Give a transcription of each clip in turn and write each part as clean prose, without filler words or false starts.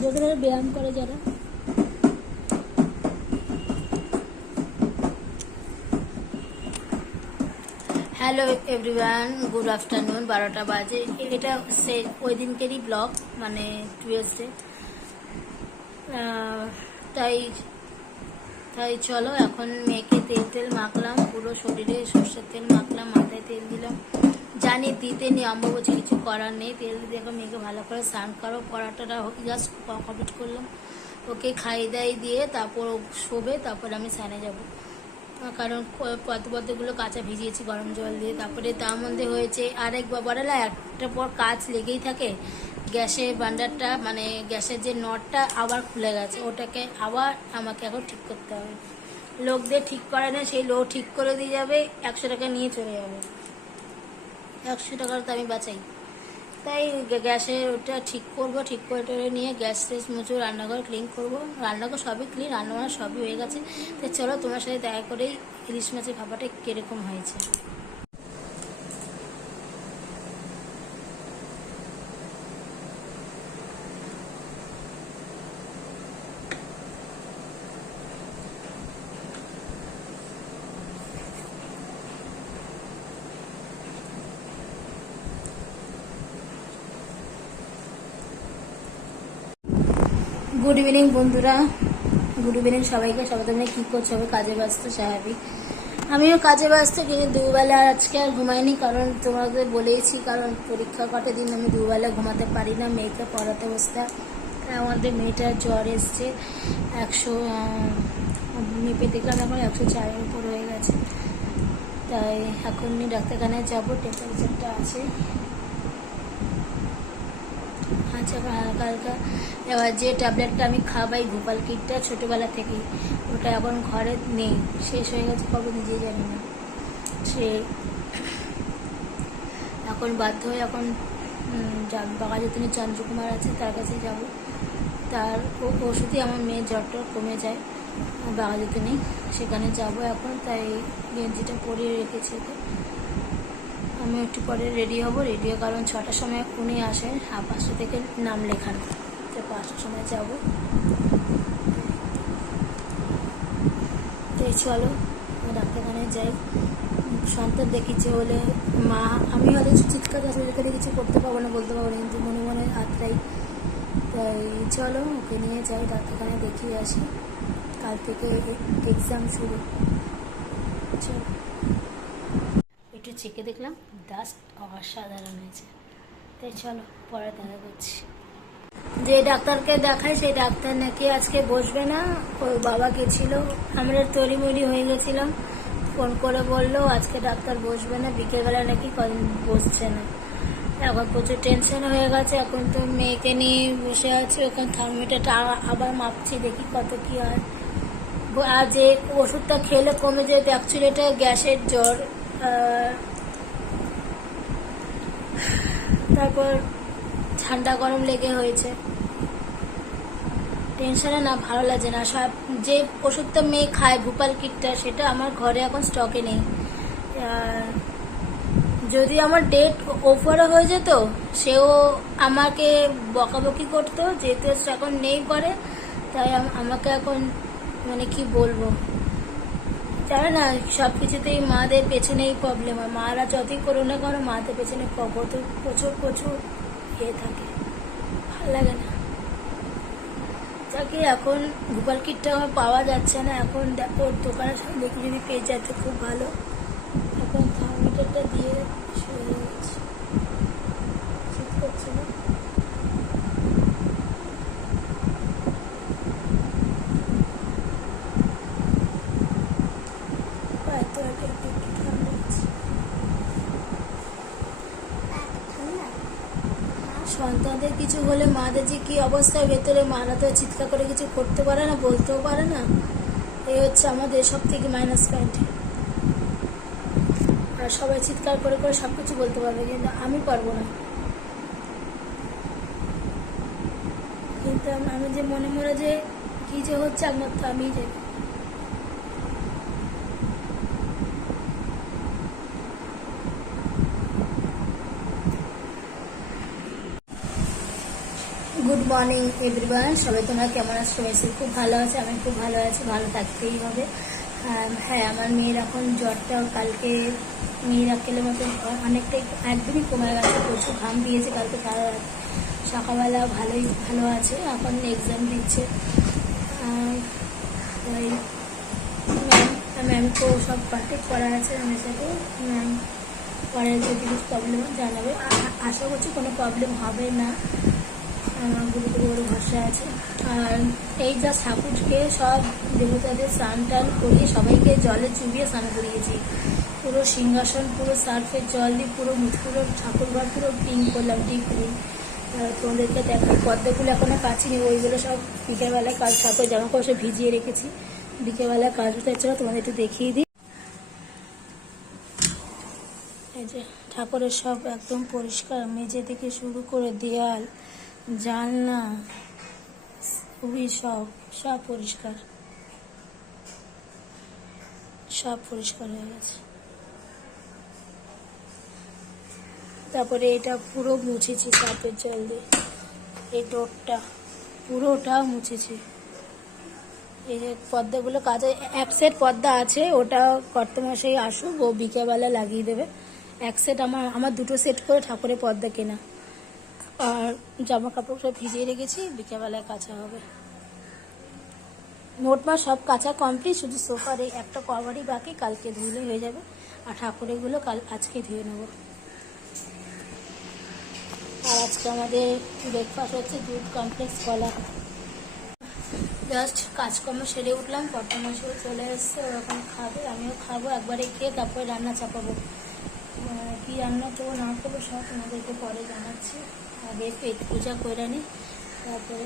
যেগুলো ব্যায়াম করে যারা। Hello everyone, good afternoon. 12টা বাজে। এটা সে ওই দিনকেরই ব্লগ, মানে টুয়েসডে। তাই তাই চলো, এখন মেয়েকে তেল মাখলাম, পুরো শরীরে সর্ষের তেল মাখলাম, মাথায় তেল দিলাম। জানি দিতে নেই, অম্বুবাচী কিছু করার নেই। তেল দিয়ে মেয়েকে ভালো করে স্নান করো, পড়াটা জাস্ট কমপ্লিট করলাম। ওকে খাই দাই দিয়ে তারপর ও শোবে, তারপর আমি স্নানে যাব। কারণ পদ্মগুলো কাঁচা ভিজিয়েছি গরম জল দিয়ে। তারপরে তার মধ্যে হয়েছে আরেক বাবারা একটা পর কাজ লেগেই থাকে। গ্যাসের বান্ডারটা, মানে গ্যাসের যে নটটা আবার খুলে গেছে, ওটাকে আবার আমাকে এখন ঠিক করতে হবে। লোক দিয়ে ঠিক করে না, সেই লোক ঠিক করে দিয়ে যাবে, 100 টাকা নিয়ে চলে যাবে। 100 টাকার তো আমি বাঁচাই। তাই গ্যাসে ওটা ঠিক করবো, ঠিক করে নিয়ে গ্যাস টেস মুছে রান্নাঘর ক্লিন করবো। রান্নাঘর সবই ক্লিন, রান্নাবান্না সবই হয়ে গেছে। তো চলো তোমার সাথে দেখা করেই ইলিশ মাছের ভাপাটা কিরকম হয়েছে। গুড ইভিনিং বন্ধুরা, গুড ইভিনিং সবাইকে। সবাই তোমরা কী করছো? সবাই কাজে ব্যস্ত, স্বাভাবিক। আমিও কাজে ব্যস্ত, কিন্তু দুবেলা আজকে আর ঘুমাইনি, কারণ তোমাদের বলেইছি, কারণ পরীক্ষা কটা দিন আমি দুবেলা ঘুমাতে পারি না, মেয়েকে পড়াতে বসতে। আমাদের মেয়েটার জ্বর এসছে 100, মেপে দেখলাম এখন 104-এর উপর হয়ে গেছে। তাই এখন ডাক্তারখানায় যাবো, টেম্পারেচারটা আছে হালকা হালকা। এবার যে ট্যাবলেটটা আমি খাবাই ভোপাল কিটটা ছোটোবেলা থেকেই, ওটা এখন ঘরে নেই, শেষ হয়ে গেছে কবে নিজেই জানি না। সে এখন বাধ্য হয়ে এখন বাঘাযতীনে চন্দ্রকুমার আছে, তার কাছে যাব। তার ওষুধই আমার মেয়ের জ্বরটা কমে যায় বাঘাযতীনে, সেখানে যাব এখন। তাই গেঞ্জিটা পরিয়ে রেখেছি ওকে। আমি একটু পরে রেডি হব, কারণ 6টার সময় উনি আসেন, 5টা থেকে নাম লেখান, তো 5টার সময় যাব। তাই চলো ডাক্তারখানায় যাই। সন্তান দেখিছে বলে মা, আমি হয়তো চিৎকার রেখে কিছু করতে পারবো না, বলতে পারবো না, কিন্তু মনে মনে আত্মাই। তাই চলো ওকে নিয়ে যাই, ডাক্তারখানায় দেখিয়ে আসি। কাল থেকে এক্সাম শুরু। চলো একটু চেকে দেখলাম, জাস্ট অসাধারণ হয়েছে। তাই চলো পরে দেখা করছি। যে ডাক্তারকে দেখাই সেই ডাক্তার নাকি আজকে বসবে না, ওর বাবা গেছিল, আমরা তড়িমড়ি হয়ে গেছিলাম। ফোন করে বললো আজকে ডাক্তার বসবে না, বিকেলবেলা নাকি বসছে না। এখন প্রচুর টেনশন হয়ে গেছে। এখন তো মেয়েকে নিয়ে বসে আছে, ওখানে থার্মোমিটারটা আবার মাপছি, দেখি কত কি হয়। আর যে ওষুধটা খেলে কমে যায়, অ্যাকচুয়ালি এটা গ্যাসের জ্বর। তারপর ঠান্ডা গরম লেগে হয়েছে, টেনশনে না ভালো লাগছে না। সব যে ওষুধটা মেয়ে খায় ভোপাল কিটটা, সেটা আমার ঘরে এখন স্টকে নেই। যদি আমার ডেট ওভারও হয়ে যেত, সেও আমাকে বকাবকি করতো, যেহেতু এখন নেই পরে। তাই আমাকে এখন মানে কি বলবো, জানে না, সব কিছুতেই মাদের পেছনেই প্রবলেম হয়। মারা যতই করো না করো, মাদের পেছনে প্রচুর প্রচুর ইয়ে থাকে, ভালো লাগে না। যাকে এখন ভোপাল কিটটা আমার পাওয়া যাচ্ছে না, এখন দেখো দোকানের সামনে দেখি যদি পেয়ে যায় তো খুব ভালো। এখন থার্মোমিটারটা দিয়ে শুয়ে গেছি, শীত করছে না। সন্তানদের কিছু হলে মাদের যে কি অবস্থায় ভেতরে, মারা তো চিৎকার করে কিছু করতে পারে না, বলতেও পারে না। এই হচ্ছে আমাদের সব থেকে মাইনাস পয়েন্ট। আর সবাই চিৎকার করে করে সব কিছু বলতে পারবে, কিন্তু আমি পারবো না। কিন্তু আমি যে মনে মনে যে কি যে হচ্ছে একমাত্র আমিই জানি। গুড মর্নিং এভরিওয়ান, সবাই তোমরা কেমন আছো? সবাই খুব ভালো আছে, আমি খুব ভালো আছি, ভালো থাকতেই হবে। হ্যাঁ, আমার মেয়ের এখন জ্বরটা কালকে মিরাক্কেলের মতো অনেকটাই একদমই কমে গেছে, প্রচুর ঘাম দিয়েছে কালকে সারা রাত। সকালবেলা ভালো আছে, এখন এক্সাম দিচ্ছে। ওই ম্যামকে সব কন্ট্যাক্ট করা আছে আমার সাথে, ম্যাম পরে যদি কিছু প্রবলেম জানাবে। আশা করছি কোনো প্রবলেম হবে না, আমার গুরুত্বপূর্ণ ভরসা আছে। আর এই যা ঠাকুরকে সব দেবতাদের স্নান টান করিয়ে সবাইকে জলে চুবিয়ে স্নান করিয়েছি, পুরো সিংহাসন পুরো সার্ফের জল দিয়ে পুরো ঠাকুর ঘর পুরো ক্লিন করলাম, ডিপ ক্লিন। তোমাদেরকে দেখো পদ্মগুলো এখনো কাচিনি, ওইগুলো সব বিকেলবেলায় কাজ ঠাকুর জামা কাপড় সব ভিজিয়ে রেখেছি, বিকেলবেলায় কাজ হতে হচ্ছিল, তোমাদের একটু দেখিয়ে দিই। এই যে ঠাকুরের সব একদম পরিষ্কার, মেঝে থেকে শুরু করে দেয়াল জানলা খুবই সব পরিষ্কার, সব পরিষ্কার হয়ে গেছে। তারপরে এটা পুরো মুছেছি সার্ফের জল দিয়ে, এই ডোরটা পুরোটা মুছেছি। এই যে পর্দাগুলো কাজে এক সেট পর্দা আছে, ওটা কর্তমশাই আসুক, ও বিকেলবেলা লাগিয়ে দেবে। এক সেট আমার দুটো সেট করে ঠাকুরের পর্দা কেনা, আর জামা কাপড় সব ভিজিয়ে রেখেছি, বিকেলবেলায় কাচা হবে। মোটমাট সব কাঁচা কমপ্লিট, শুধু সোফার এই একটা কভারই বাকি, কালকে ধুলে হয়ে যাবে। আর ঠাকুরেরগুলো আজকে ধুয়ে নেব। আর আজকে আমাদের ব্রেকফাস্ট হচ্ছে দুধ কমপ্লেক্স কলা। জাস্ট কাজকর্ম সেরে উঠলাম, কর্তমশাই চলে এসছে, ওরকম খাবে, আমিও খাবো। একবারে খেয়ে তারপরে রান্না চাপাবো। কি রান্না করবো না করবো সব তোমাদেরকে পরে জানাচ্ছি। আগে পেট পূজা করে নিই, তারপরে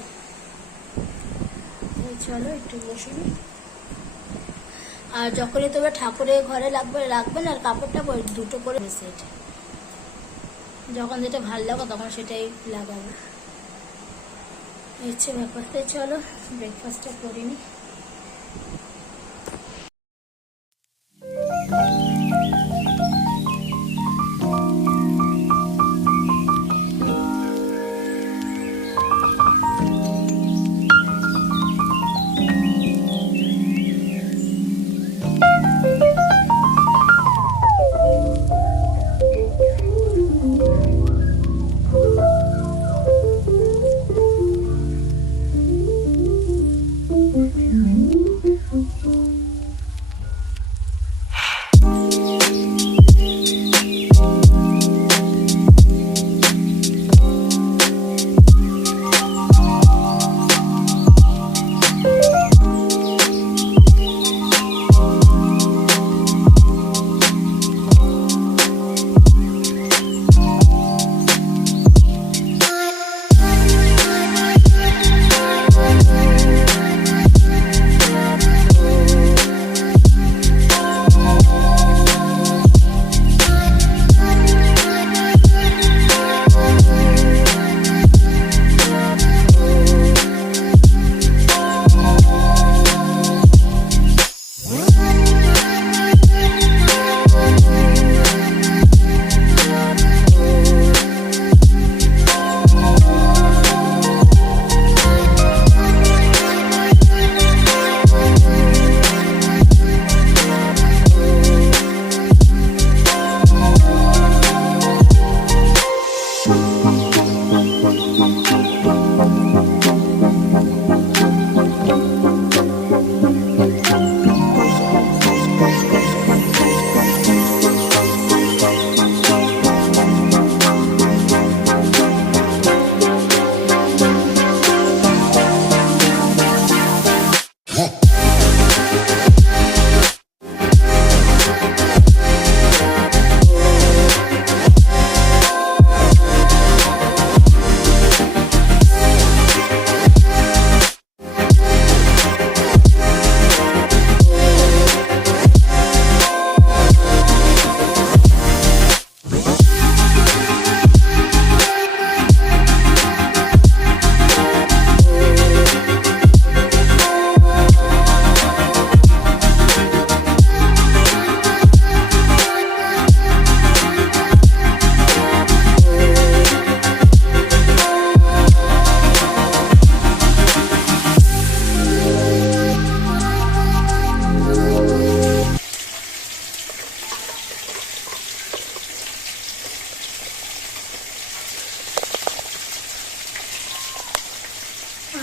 চলো একটু বসুন। আর যখনই তবে ঠাকুরের ঘরে রাখবেন, আর কাপড়টা দুটো করে সেট, যখন যেটা ভালো লাগো তখন সেটাই লাগাবো, ইচ্ছে ব্যাপারটা। চলো ব্রেকফাস্টটা করে নিই।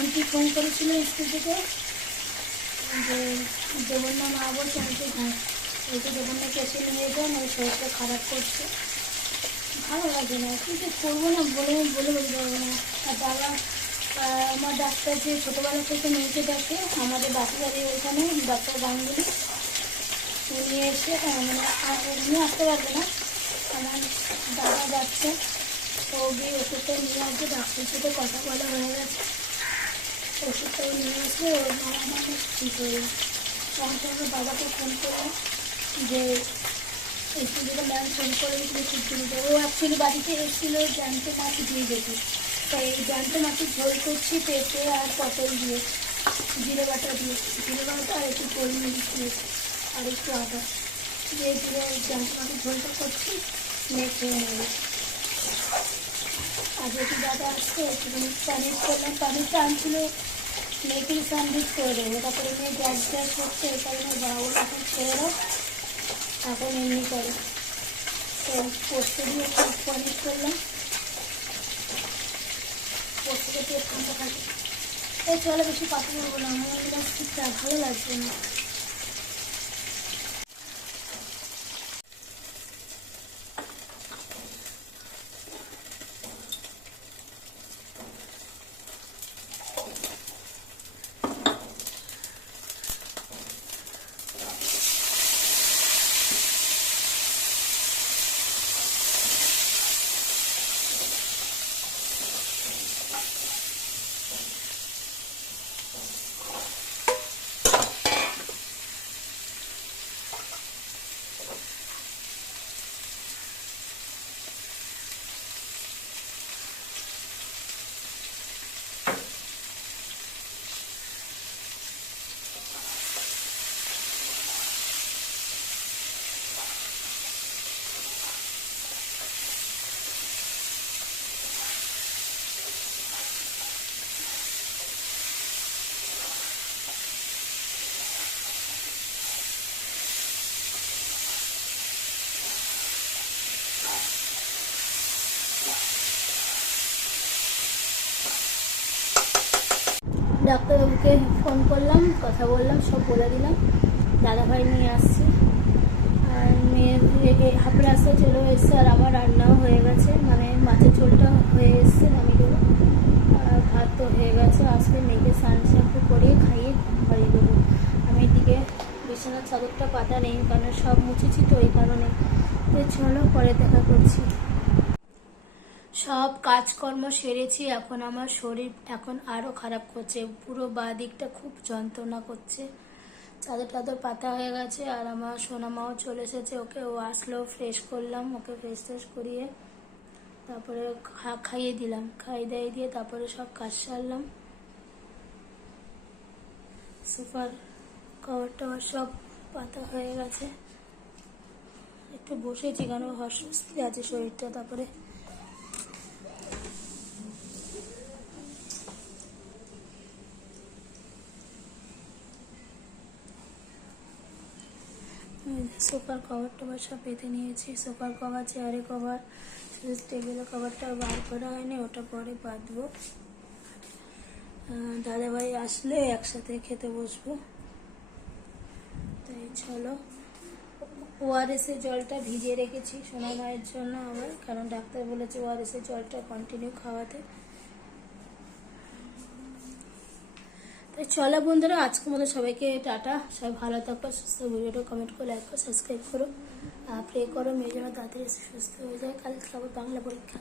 দিদি ফোন করেছিল স্কুল থেকে যে দেবন্যা মা বলছে আমি তো হ্যাঁ এই তো দেবন্যাকে এসে নিয়ে যান, ওই শরীরটা খারাপ করছে। ভালো লাগে না, কিন্তু করবো না বলে বলতে পারবো না। আর বাবা আমার ডাক্তার যে ছোটোবেলা থেকে মেয়েকে দেখে আমাদের বাচ্চাদের ওইখানে ডাক্তার গাঙ্গুলি, উনি এসে মানে উনি আসতে পারবে না, আমার দাদা যাচ্ছে, তো গিয়ে ওষুধটা নিয়ে আসবে। ডাক্তার সাথে কথা বলা হয়ে গেছে, ওষুধটাও নিয়ে আসলে ওর মা আমাকে ঠিক হয়ে যাবে। তখন সঙ্গে বাবাকে ফোন করলাম যে স্কুল থেকে ম্যাম ফোন করে তুমি ঠিক দিয়ে দেবো। ও অ্যাকচুয়ালি বাড়িতে এসেছিলো জ্যান্ত মাছ দিয়ে যেতে, তাই এই জ্যান্ত মাছের ঝোল করছি পেঁপে আর পটল দিয়ে, জিরে বাটা আর একটু গোলমরিচ দিয়ে আর একটু আদা দিয়ে জ্যান্ত মাছের ঝোলটা করছি, মেয়ে খেয়ে নেবে। আর যেহেতু দাদা আসছে একটুখানি পানির করলাম, পানিরটা আনছিল মেয়েকে স্যান্ডউইচ করে দেবো, তারপরে মেয়ে গ্যাস করছে, এই কারণে বাবা এখন ছেড়ে দাও, এখন এমনি করে। তো পোস্ত দিয়ে একটু পনির করলাম, পোস্তটা দিয়ে ঠান্ডা থাকে। এই চলে বেশি কথা বলবো না, আমার এগুলো ঠিকঠাক ভালো লাগছে না। ডাক্তারবাবুকে ফোন করলাম, কথা বললাম, সব বলে দিলাম, দাদাভাই নিয়ে আসছে, আর মেয়ের হাফ রাস্তায় চলে এসছে, আর আমার রান্নাও হয়ে গেছে, মানে মাছের ঝোলটা হয়ে এসছে, নামিয়ে দেবো, আর ভাত তো হয়ে গেছে, আসলে মেয়েকে স্নান শ্যাম্পু করিয়ে খাইয়ে বাড়িয়ে দেবো। আমি এদিকে বিছানার চাদরটা পাতা নেই, কারণ সব মুছেছি তো এই কারণে। তো চলো পরে দেখা করছি। সব কাজকর্ম সেরেছি, এখন আমার শরীর এখন আরও খারাপ করছে, পুরো বাঁ দিকটা খুব যন্ত্রণা করছে। চাদর টাদর পাতা হয়ে গেছে, আর আমার সোনামাও চলে এসেছে, ওকে ও আসলো, ফ্রেশ করলাম, ওকে ফ্রেশ ট্রেশ করিয়ে তারপরে খাইয়ে দিলাম, দাইয়ে দিয়ে তারপরে সব কাজ সারলাম। সুপার কভার টভার সব পাতা হয়ে গেছে, একটু বসেছি কেন অস্বস্তি আছে শরীরটা। তারপরে সোফার কভার টভার সব পেতে নিয়েছি, সোফার কভার, চেয়ারে কভার, টেবিলের কভারটা বার করা হয়নি, ওটা পরে বাঁধবো। দাদাভাই আসলে একসাথে খেতে বসবো। তাই চলো, ওআরএসের জলটা ভিজিয়ে রেখেছি সোনা মায়ের জন্য আবার, কারণ ডাক্তার বলেছে ওআরএসের জলটা কন্টিনিউ খাওয়াতে। তাই চলো বন্ধুরা, আজকের মতো সবাইকে টাটা, সবাই ভালো থাকো, সুস্থ। ভিডিওটা কমেন্ট করে, লাইক করো, সাবস্ক্রাইব করো, প্রে করো মেয়ে যেন তাড়াতাড়ি সুস্থ হয়ে যায়। কালকে আবার বাংলা পরীক্ষা।